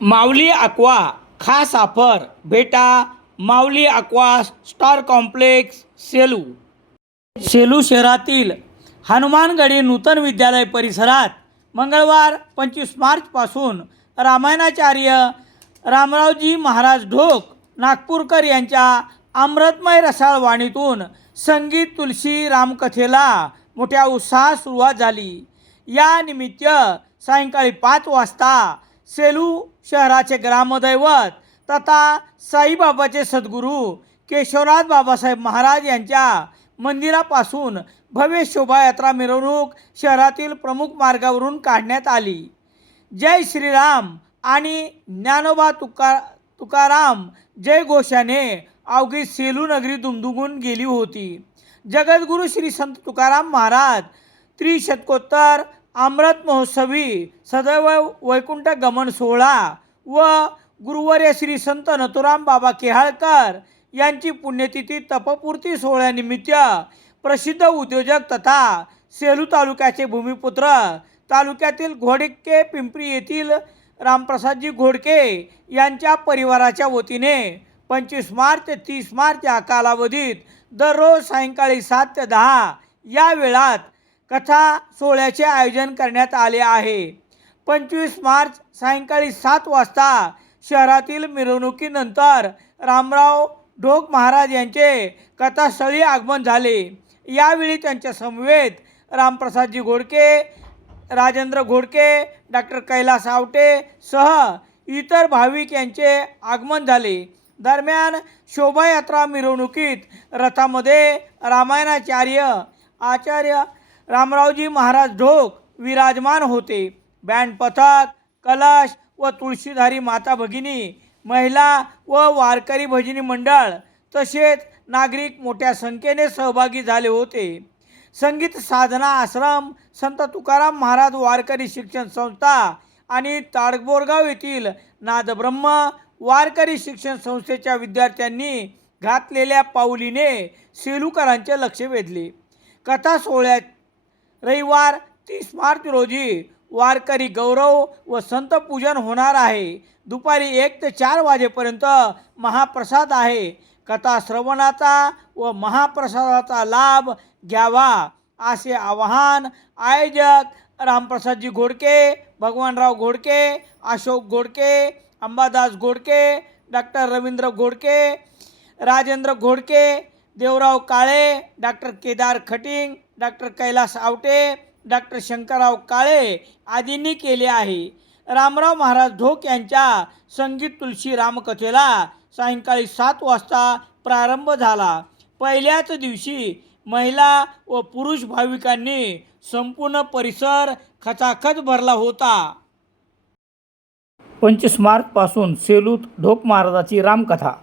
माऊली aqua खास offer भेटा Mauli Aqua star complex Selu. Selu शहरातील हनुमानगडी नूतन विद्यालय परिसरात मंगळवार पंचवीस मार्चपासून रामायणाचार्य रामरावजी महाराज ढोक नागपूरकर यांच्या अमृतमय रसाळ वाणीतून संगीत तुलसी रामकथेला मोठ्या उत्साहात सुरुवात झाली. या निमित्त सायंकाळी पाच वाजता सेलू शहराचे ग्रामदैवत तथा साईबाबाचे सद्गुरू केशवराज बाबासाहेब महाराज यांच्या मंदिरापासून भव्य शोभायात्रा मिरवणूक शहरातील प्रमुख मार्गावरून काढण्यात आली. जय श्रीराम आणि ज्ञानोबा तुका तुकाराम जय घोषाने अवघी सेलू नगरी दुमदुमून गेली होती. जगद्गुरू श्री संत तुकाराम महाराज त्रिशतकोत्तर अमृत महोत्सवी सदैव वैकुंठ गमन सोहळा व गुरुवर्य श्री संत नथुराम बाबा केहाळकर यांची पुण्यतिथी तपपूर्ती सोहळ्यानिमित्त प्रसिद्ध उद्योजक तथा सेलू तालुक्याचे भूमिपुत्र तालुक्यातील घोडके पिंपरी येथील रामप्रसादजी घोडके यांच्या परिवाराच्या वतीने पंचवीस मार्च ते तीस मार्च या कालावधीत दररोज सायंकाळी सात ते दहा या वेळात कथा सोहळ्याचे आयोजन करण्यात आले आहे. पंचवीस मार्च सायंकाळी सात वाजता शहरातील मिरवणुकीनंतर रामराव ढोक महाराज यांचे कथास्थळी आगमन झाले. यावेळी त्यांच्या समवेत रामप्रसादजी घोडके राजेंद्र घोडके डॉक्टर कैलास आवटे सह इतर भाविक यांचे आगमन झाले. दरम्यान शोभायात्रा मिरवणुकीत रथामध्ये रामायणाचार्य आचार्य रामरावजी महाराज ढोक विराजमान होते. बँड पथक कलश व तुळशीधारी माता भगिनी महिला व वारकरी भजनी मंडळ तसेच नागरिक मोठ्या संख्येने सहभागी झाले होते. संगीत साधना आश्रम संत तुकाराम महाराज वारकरी शिक्षण संस्था आणि ताडबोरगाव येथील नादब्रह्म वारकरी शिक्षण संस्थेच्या विद्यार्थ्यांनी घातलेल्या पाऊलीने सेलूकरांचे लक्ष वेधले. कथा सोहळ्यात रविवार तीस मार्च रोजी वारकरी गौरव व संत पूजन होणार आहे. दुपारी एक ते चार वाजेपर्यंत महाप्रसाद आहे. कथा श्रवणाचा व महाप्रसादाचा लाभ घ्यावा असे आवाहन आयोजक Ramprasadji Ghodke Bhagwanrao Ghodke Ashok Ghodke Ambadas Ghodke doctor Ravindra Ghodke Rajendra Ghodke Devrao Kale doctor Kedar Khating doctor Kailas Awate doctor Shankarrao Kale आदींनी केले आहे. रामराव महाराज ढोक यांच्या संगीत तुलसी रामकथेला सायंकाळी सात वाजता प्रारंभ झाला. पहिल्याच दिवशी महिला व पुरुष भाविकांनी संपूर्ण परिसर खचाखच भरला होता. पंचवीस मार्चपासून सेलूत ढोक महाराजाची रामकथा.